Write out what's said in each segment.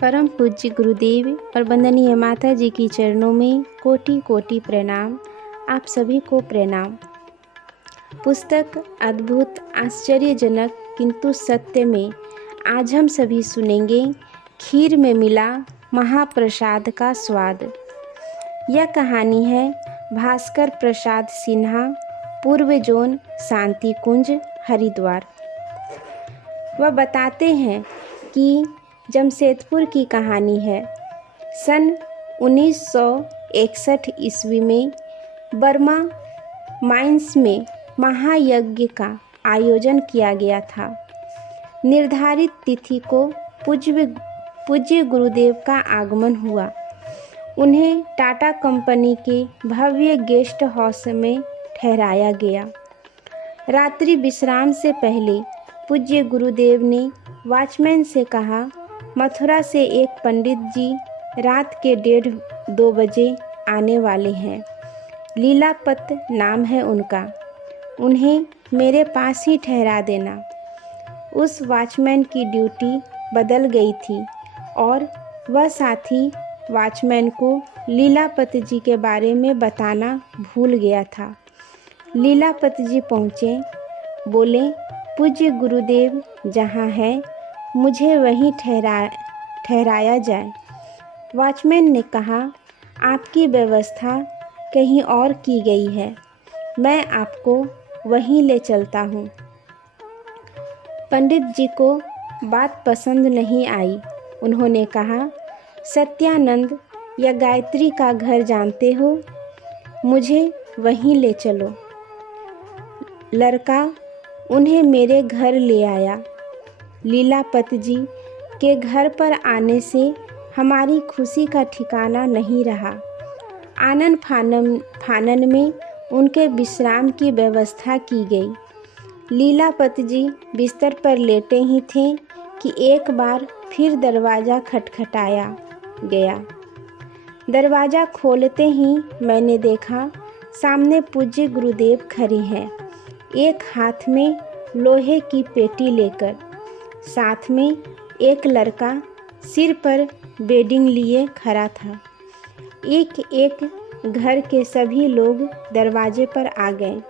परम पूज्य गुरुदेव और वंदनीय माता जी की चरणों में कोटि कोटि प्रणाम। आप सभी को प्रणाम। पुस्तक अद्भुत, आश्चर्यजनक किंतु सत्य में आज हम सभी सुनेंगे खीर में मिला महाप्रसाद का स्वाद। यह कहानी है भास्कर प्रसाद सिन्हा, पूर्व जोन शांति कुंज, हरिद्वार। वह बताते हैं कि जमशेदपुर की कहानी है। सन 1961 ईस्वी में बर्मा माइंस में महायज्ञ का आयोजन किया गया था। निर्धारित तिथि को पूज्य गुरुदेव का आगमन हुआ। उन्हें टाटा कंपनी के भव्य गेस्ट हाउस में ठहराया गया। रात्रि विश्राम से पहले पूज्य गुरुदेव ने वॉचमैन से कहा, मथुरा से एक पंडित जी रात के 1:30-2 बजे आने वाले हैं। लीलापत नाम है उनका। उन्हें मेरे पास ही ठहरा देना। उस वॉचमैन की ड्यूटी बदल गई थी और वह साथी वॉचमैन को लीलापत जी के बारे में बताना भूल गया था। लीलापत जी पहुँचे, बोले, पूज्य गुरुदेव जहाँ है मुझे वहीं ठहराया जाए। वॉचमैन ने कहा, आपकी व्यवस्था कहीं और की गई है, मैं आपको वहीं ले चलता हूँ। पंडित जी को बात पसंद नहीं आई। उन्होंने कहा, सत्यानंद या गायत्री का घर जानते हो, मुझे वहीं ले चलो। लड़का उन्हें मेरे घर ले आया। लीलापत जी के घर पर आने से हमारी खुशी का ठिकाना नहीं रहा। आनन फानन में उनके विश्राम की व्यवस्था की गई। लीलापत जी बिस्तर पर लेटे ही थे कि एक बार फिर दरवाज़ा खटखटाया गया। दरवाज़ा खोलते ही मैंने देखा सामने पूज्य गुरुदेव खड़े हैं, एक हाथ में लोहे की पेटी लेकर। साथ में एक लड़का सिर पर बेडिंग लिए खड़ा था। एक एक घर के सभी लोग दरवाजे पर आ गए।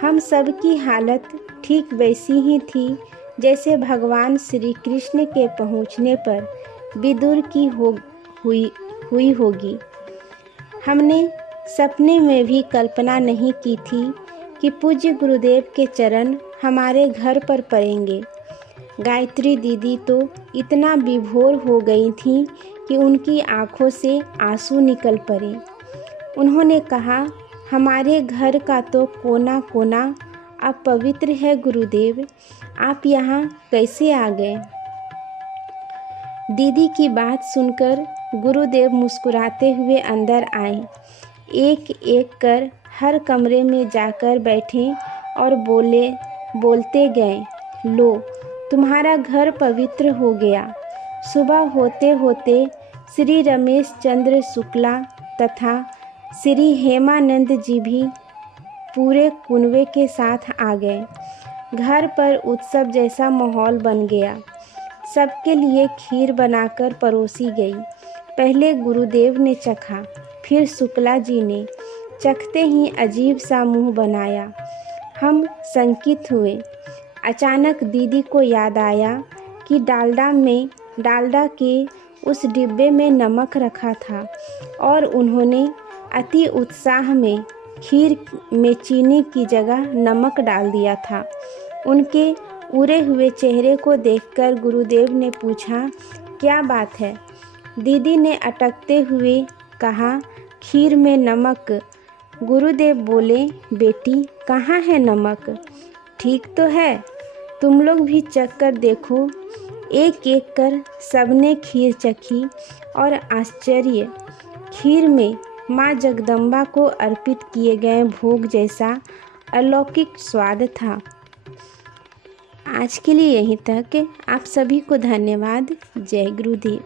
हम सब की हालत ठीक वैसी ही थी जैसे भगवान श्री कृष्ण के पहुँचने पर विदुर की हुई होगी। हमने सपने में भी कल्पना नहीं की थी कि पूज्य गुरुदेव के चरण हमारे घर पर पड़ेंगे। गायत्री दीदी तो इतना विभोर हो गई थी कि उनकी आंखों से आंसू निकल पड़े। उन्होंने कहा, हमारे घर का तो कोना कोना अब पवित्र है गुरुदेव, आप यहाँ कैसे आ गए? दीदी की बात सुनकर गुरुदेव मुस्कुराते हुए अंदर आए। एक एक कर हर कमरे में जाकर बैठे और बोलते गए, लो तुम्हारा घर पवित्र हो गया। सुबह होते होते श्री रमेश चंद्र शुक्ला तथा श्री हेमानंद जी भी पूरे कुनबे के साथ आ गए। घर पर उत्सव जैसा माहौल बन गया। सबके लिए खीर बनाकर परोसी गई। पहले गुरुदेव ने चखा, फिर शुक्ला जी ने। चखते ही अजीब सा मुंह बनाया। हम शंकित हुए। अचानक दीदी को याद आया कि डालडा के उस डिब्बे में नमक रखा था और उन्होंने अति उत्साह में खीर में चीनी की जगह नमक डाल दिया था। उनके उड़े हुए चेहरे को देखकर गुरुदेव ने पूछा, क्या बात है? दीदी ने अटकते हुए कहा, खीर में नमक। गुरुदेव बोले, बेटी कहाँ है नमक? ठीक तो है, तुम लोग भी चख कर देखो। एक एक कर सबने खीर चखी और आश्चर्य, खीर में माँ जगदम्बा को अर्पित किए गए भोग जैसा अलौकिक स्वाद था। आज के लिए यहीं तक। आप सभी को धन्यवाद। जय गुरुदेव।